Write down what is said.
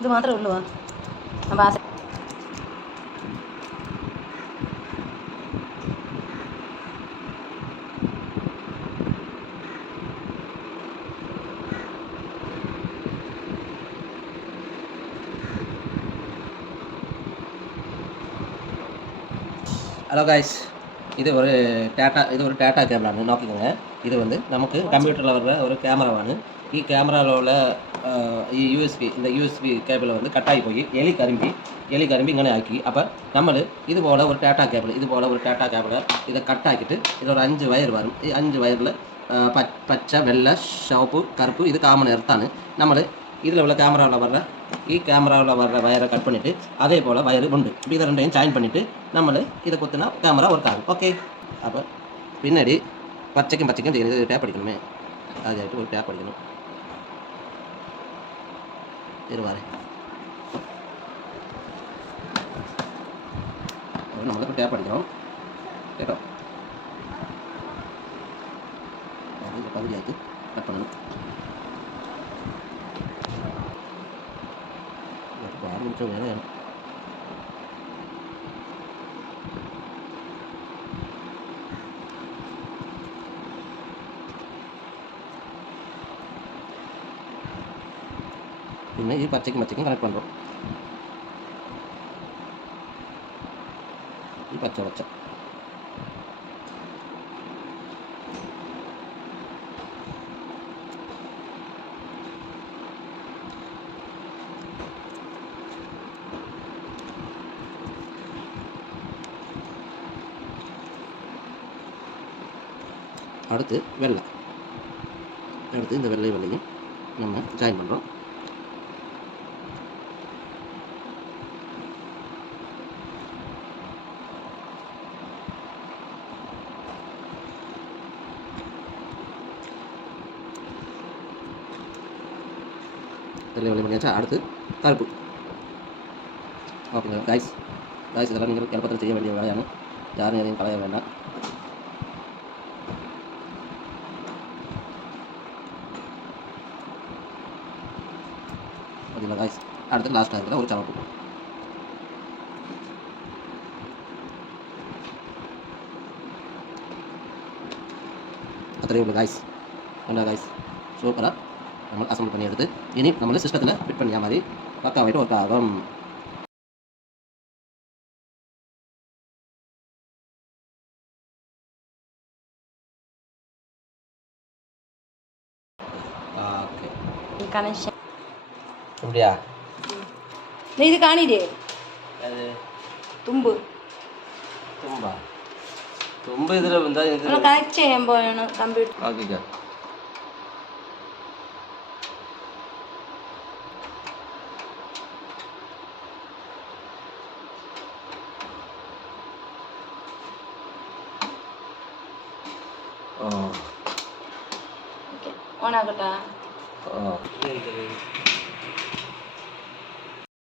ഇത് മാത്രമേ ഉള്ളൂ. അപ്പം ஹலோ காய்ஸ், இது ஒரு டேட்டா கேபிளானு நோக்கிக்கோங்க. இது வந்து நமக்கு கம்ப்யூட்டரில் வர்ற ஒரு கேமராவானு. கேமராவில் உள்ள யூஎஸ்பி, இந்த யூஎஸ்பி கேபிளை வந்து கட்டாகி போய் எலி கரும்பி இங்கே ஆக்கி, அப்போ நம்மளு இது போல் ஒரு டேட்டா கேபிளை இதை கட் ஆக்கிட்டு இது ஒரு 5 வயர் வரும். 5 வயரில் பச்சை, வெள்ளை, சிவப்பு, கருப்பு இது காமன் எடுத்தானு நம்மளு இதில் உள்ள கேமராவில் வர்ற வயரை கட் பண்ணிவிட்டு அதே போல் வயரு உண்டு. இப்படி இதை ரெண்டையும் ஜாயின் பண்ணிவிட்டு நம்மளு இதை குத்துனா கேமரா ஒர்க் ஆகும். ஓகே, அப்போ பின்னாடி பச்சைக்கும் இது டேப் அடிக்கணுமே, அது ஆகிட்டு ஒரு டேப் அடிக்கணும். இருவாரு நம்மளுக்கு டேப் அடிக்கிறோம். கேட்டோம் பகுதி ஆகிட்டு கட் பண்ணணும். 6 நிமிஷம் வேலை வேணும். പിന്നെ ഈ പച്ചയ്ക്കും കണക്ട് பண்ணுறோம். ഈ പച്ച அடுத்து வெள்ளை, இந்த வெள்ளையும் நம்ம ஜாயின் பண்ணுறோம். வெள்ளை பண்ணியாச்சா? அடுத்து கருப்பு. ஓகேங்க காய்ஸ், இதெல்லாம் நீங்கள் எளப்பத்தில் செய்ய வேண்டிய வேலையான, யாரும் எதையும் கலைய வேண்டாம். ஓகேங்களா காய்ஸ்? அடுத்து லாஸ்ட்டாக இருக்கிற ஒரு சவப்பு. அத்தனை உள்ள காய்ஸ். என்ன காய்ஸ், சூப்பராக நம்ம அசம்பிள் பண்ணி எடுத்து இனி நம்மள சிஸ்டத்தில் ஃபிட் பண்ணியா மாதிரி பக்காவாயிட்டு ஒர்க் ஆகும். ஓகே, கனெக்ஷன் அப்படியா? இது காணிடு தும்பா இதில் வந்தால் கனெக்ட் செய்யும் போயணும் கம்ப்யூட்டர். ஓகேக்கா. ஓகே, ஓன் ஆகட்டா? ஓ